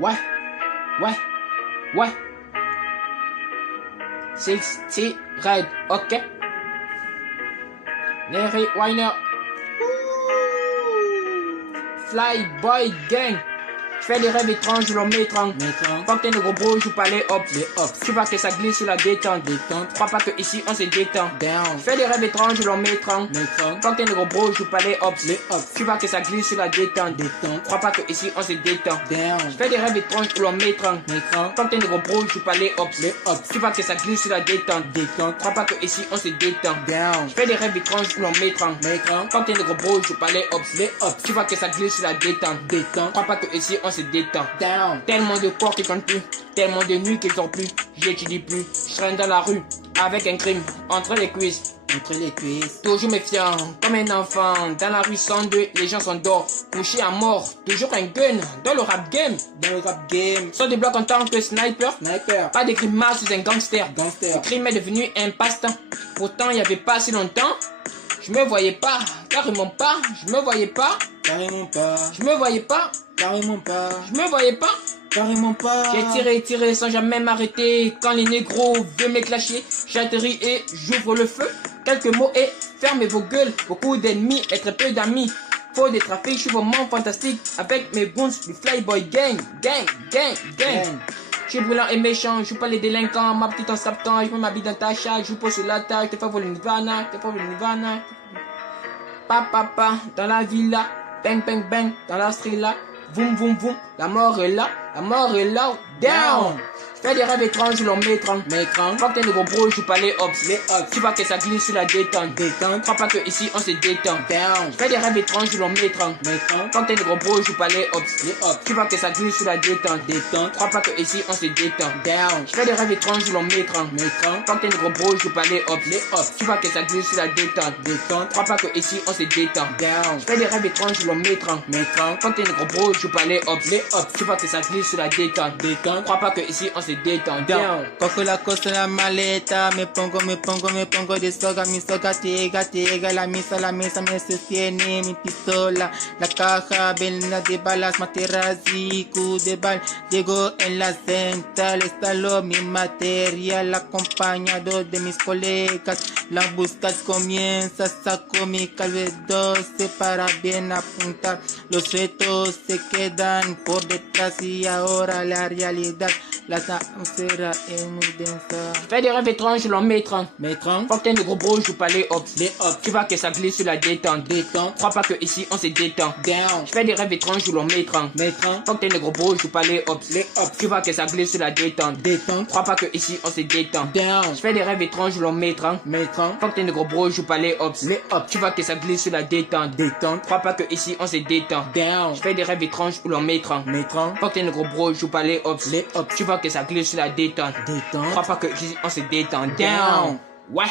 Ouais, ouais, ouais. 60 Red, ok. Larry Weiner. Flyboy Gang. Je fais des rêves étranges, je leur mets étrange. Quand t'es le gros bro, joue pas les hops. Tu vois que ça glisse sur la détente. Crois pas que ici on se détend. Je fais des rêves étranges, je leur mets étrange. Quand t'es le gros bro, joue pas les hops. Tu vois que ça glisse sur la détente. Crois pas que ici on se détend. Je fais des rêves étranges, je leur mets étrange. Quand t'es le gros bro, joue pas les hops. Tu vois que ça glisse sur la détente. Crois pas que ici on se détend. Je fais des rêves étranges, je leur mets étrange. Quand t'es le gros bro, joue pas les hops. Tu vois que ça glisse sur la détente. Crois pas que ici on se détend. Tellement de corps qui comptent plus, tellement de nuits qu'ils sortent plus. J'étudie plus, je traîne dans la rue avec un crime entre les cuisses. Toujours méfiant, comme un enfant. Dans la rue 102, les gens sont dehors, couchés à mort. Toujours un gun dans le rap game. Sort des blocs en tant que sniper. Pas de grimace, c'est un gangster. Le crime est devenu un passe-temps. Pourtant, il n'y avait pas si longtemps. Je me voyais pas, carrément pas. Je me voyais pas. Je me voyais pas. Je me voyais pas. J'ai tiré sans jamais m'arrêter. Quand les négros veulent m'éclasher, j'atterris et j'ouvre le feu. Quelques mots et fermez vos gueules. Beaucoup d'ennemis et très peu d'amis. Faut des trafics, je suis vraiment fantastique. Avec mes boons du Flyboy Gang. Je suis brûlant et méchant, je joue pas les délinquants. Ma petite en saptant, je mets ma bille dans ta chatte. Je pose sur la table, je te fais voler une Nirvana. Papa, dans la villa. Bang, bang, bang, dans la street là. Voum, voum, voum, la mort est là, down. Je fais des rêves étranges, je leur mets étrange. Quand t'es le gros bro, je joue pas les hops. Tu vois que ça glisse sur la détente. Crois pas que ici on se détend. Je fais des rêves étranges, je leur mets étrange. Quand t'es le gros bro, je joue pas les hops. Tu vois que ça glisse sur la détente. Crois pas que ici on se détend. Je fais des rêves étranges, je leur mets étrange. Quand t'es le gros bro, je joue pas les hops. Tu vois que ça glisse sur la détente. Crois pas que ici on se détend. Je fais des rêves étranges, je leur mets étrange. Quand t'es le gros bro, je joue pas les hops. Tu vois que ça glisse sur la détente. Crois pas que ici on se détend. Cojo la cosa la maleta, me pongo de soga, mi soga tega, la mesa me sostiene mi pistola, la caja llena de balas, materazzi, de bal, llego en la central, instaló mi material, acompañado de mis colegas, la búsqueda comienza, saco mi calibre 12 para bien apuntar, los retos se quedan por detrás y ahora la realidad, la atmosphère est muy densa. Je fais des rêves étranges, je leur mets étrange. Quand t'es le gros bro, je joue pas les hops. Tu vois que ça glisse sur la détente. Crois pas que ici on se détend. Je fais des rêves étranges, je leur mets étrange. Quand t'es le gros bro, je joue pas les hops. Tu vois que ça glisse sur la détente. Crois pas que ici on se détend. Je fais des rêves étranges, je leur mets étrange. Quand t'es le gros bro, je joue pas les hops. Tu vois que ça glisse sur la détente. Crois pas que ici on se détend. Je fais des rêves étranges, je leur mets étrange. Quand t'es le gros bro, je joue pas les hops. Tu vois que ça glisse sur la détente. Crois pas que ici on se détend. Ouais.